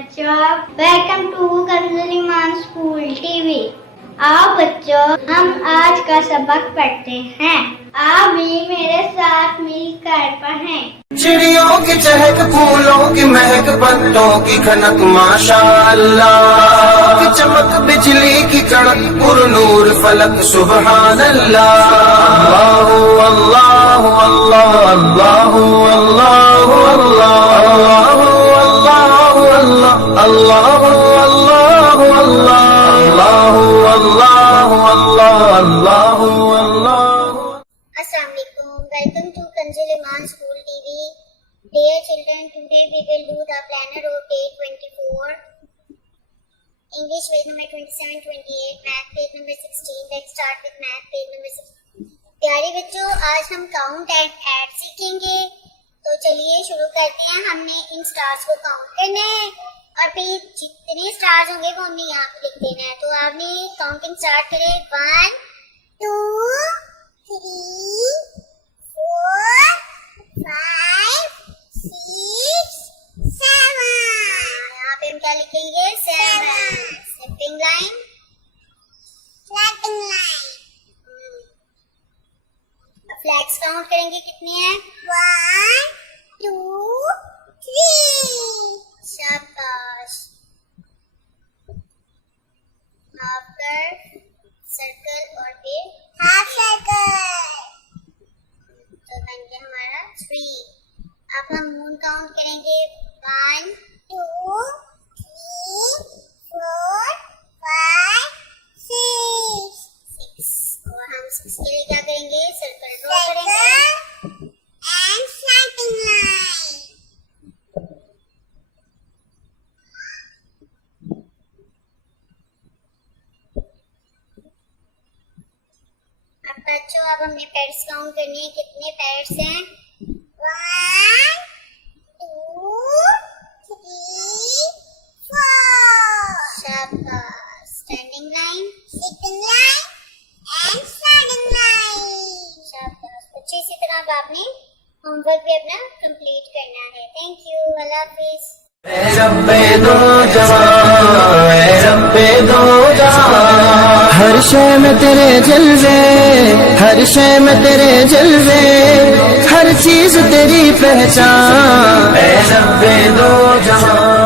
बच्चों, welcome to कंजुलीमान school TV. आओ बच्चों, हम आज का सबक पढ़ते हैं। आप भी मेरे साथ मिलकर पढ़ें। चिड़ियों की चहक, फूलों की महक, पत्तों की खनक, माशाअल्लाह की चमक, बिजली की कड़क, पुरनूर फलक, सुबहान अल्लाह। अल्लाह अल्लाह अल्लाह अल्लाह अल्लाह अल्लाह अल्लाह अल्लाह अल्लाह। Welcome to Kanjuliman School TV. Dear children, today we will do the planner of day 24. English page number 27, 28, math page number 16. Let's start with math page number 16. प्यारे बच्चों, आज हम काउंट एंड ऐड सीखेंगे। तो चलिए शुरू करते हैं। हमने इन स्टार्स को काउंट करना है और फिर जितने स्टार्स होंगे वो हमने यहाँ पे लिख देना है। तो आपने काउंटिंग स्टार्ट करें। 1 2 3 4 5 6 7। यहाँ पे हम क्या लिखेंगे? 7। स्लिपिंग लाइन, फ्लैटिंग लाइन। फ्लैग्स काउंट करेंगे, कितने हैं? 1 2 3। शाबाश। हाफ कर्व, सर्कल और फिर हाफ सर्कल। तो बन गया हमारा 3। अब हम मून काउंट करेंगे। 1 2 3 4 5 6। और हम 6 के लिए क्या करेंगे? सर्कल ड्रॉ करेंगे एंड फ्लैटिंग लाइन। अब बच्चों, अब हमने पैड्स काउंट करने हैं। कितने पैड्स हैं? 1 2 3 4। शाबाश। Standing line, sitting line and standing line. शाबाश बच्चे, इसी तरह अब आपने होमवर्क भी अपना कंप्लीट करना है। Thank you. अल्लाह हाफिज़। हर शय में तेरे जलवे, हर शय में तेरे जलवे, हर चीज तेरी पहचान। ऐ रब्बे दो जहां।